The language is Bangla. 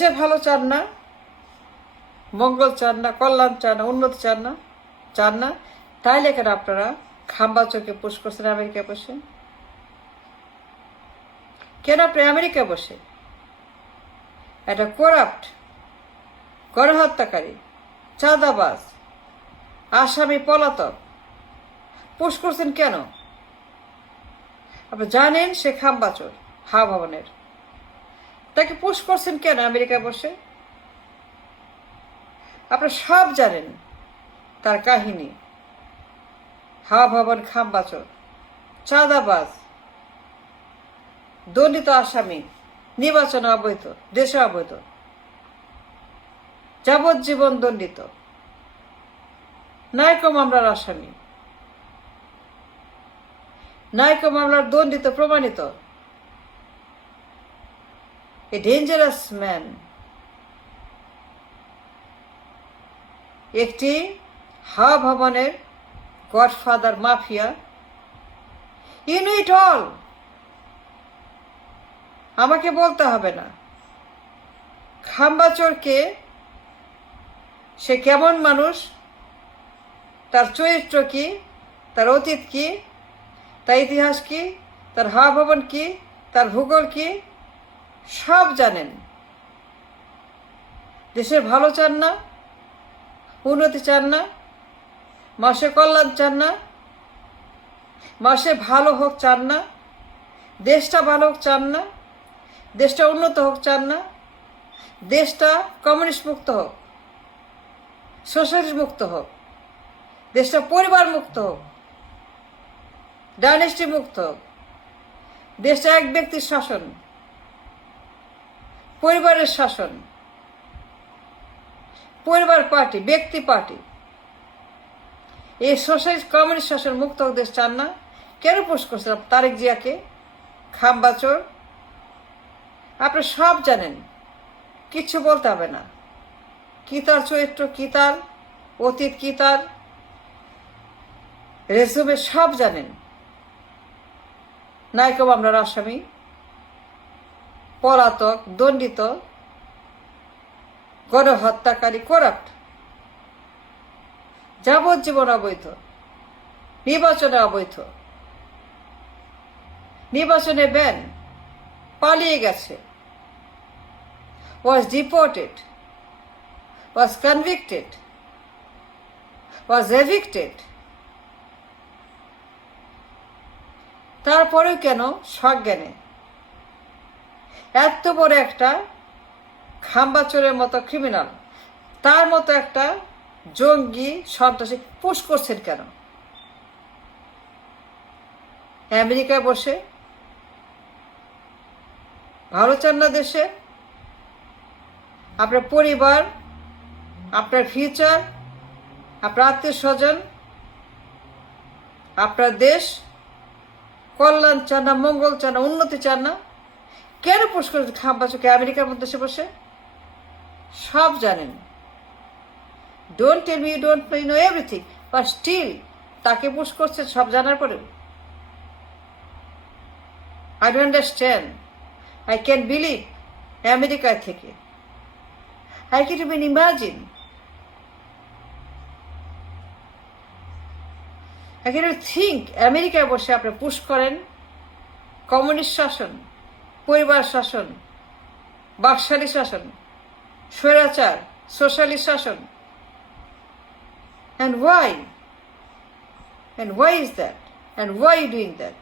দেশে ভালো চান না, মঙ্গল চান না, কল্যাণ চান না, উন্নতি চান না, তাইলে কেন আপনারা খাম্বা চোখে পুশ করছেন আমেরিকায় বসে? কেন আপনি আমেরিকায় বসে একটা করাপ্ট, গণহত্যাকারী, চাঁদাবাজ, আসামি, পলাতক পুশ করছেন কেন? আপনি জানেন সে খাম্বাচোর, হা ভবনের, তাকে পুশ করছেন কেন আমেরিকায় বসে? আপনারা সব জানেন তার কাহিনী। হা ভবন খাম্বাচোর, চাঁদাবাজ, দণ্ডিত আসামি, নির্বাচনে অবৈধ, দেশে অবৈধ, যাবজ্জীবন দণ্ডিত, নাইকো মামলার আসামি, নাইকো মামলার দণ্ডিত প্রমাণিত, এ ডেঞ্জারাস ম্যান, একটি হা ভবনের godfather mafia. You know it all, আমাকে বলতে হবে না খাম্বাচোরকে সে কেমন মানুষ, তার চরিত্র কি, তার অতীত কি, তার ইতিহাস কি, তার হা ভবন কি, তার ভূগোল কি, সব জানেন। দেশের ভালো চান না, উন্নতি চান না, মানুষের কল্যাণ চান না, মানুষের ভালো হোক চান না, দেশটা ভালো হোক চান না, দেশটা উন্নত হোক চান না, দেশটা কমিউনিস্ট মুক্ত হোক, সোশ্যালিস্ট মুক্ত হোক, দেশটা পরিবার মুক্ত হোক, ডাইনেস্টি মুক্ত হোক, দেশটা এক ব্যক্তির শাসন, পরিবারের শাসন, পরিবার পার্টি, ব্যক্তি পার্টি, এই সোশ্যালিস্ট কমিউনিস্ট শাসন মুক্ত হোক দেশ চান না? কেন পোস্ট করছেন তারেক জিয়াকে, খাম্বাচোর? আপনি সব জানেন, কিচ্ছু বলতে হবে না। কি তার চরিত্র, কি তার অতীত, কি তার রেজুমে, সব জানেন। নাইকো মামলার আসামি, পলাতক, দণ্ডিত, গণহত্যাকারী, করাপ্ট, যাবজ্জীবন অবৈধ, নির্বাচনে অবৈধ, নির্বাচনে ব্যান, পালিয়ে গেছে, was deported, was convicted, was evicted, তারপরেও কেন সজ্ঞানে এত বড় একটা খাম্বাচোরের মতো ক্রিমিনাল, তার মতো একটা জঙ্গি সন্ত্রাসী পুশ করছেন কেন আমেরিকায় বসে? ভালো চান না দেশে? আপনার পরিবার, আপনার ফিউচার, আপনার আত্মীয় স্বজন, আপনার দেশ কল্যাণ চান না, মঙ্গল চান না, উন্নতি চান না? কেন পুশ করেছেন খাম্বাচোরকে আমেরিকার মধ্যে বসে? সব জানেন। Don't tell me you don't know everything, but still তাকে পুশ করছেন সব জানার পরেও। I don't understand, I can believe America থেকে, I can even imagine, I can think আমেরিকায় বসে আপনি পুশ করেন কমিউনিস্ট শাসন, পরিবার শাসন, বাকশালী শাসন, স্বৈরাচার, সোশ্যালিস্ট শাসন। And why? And why is that? And why are you doing that?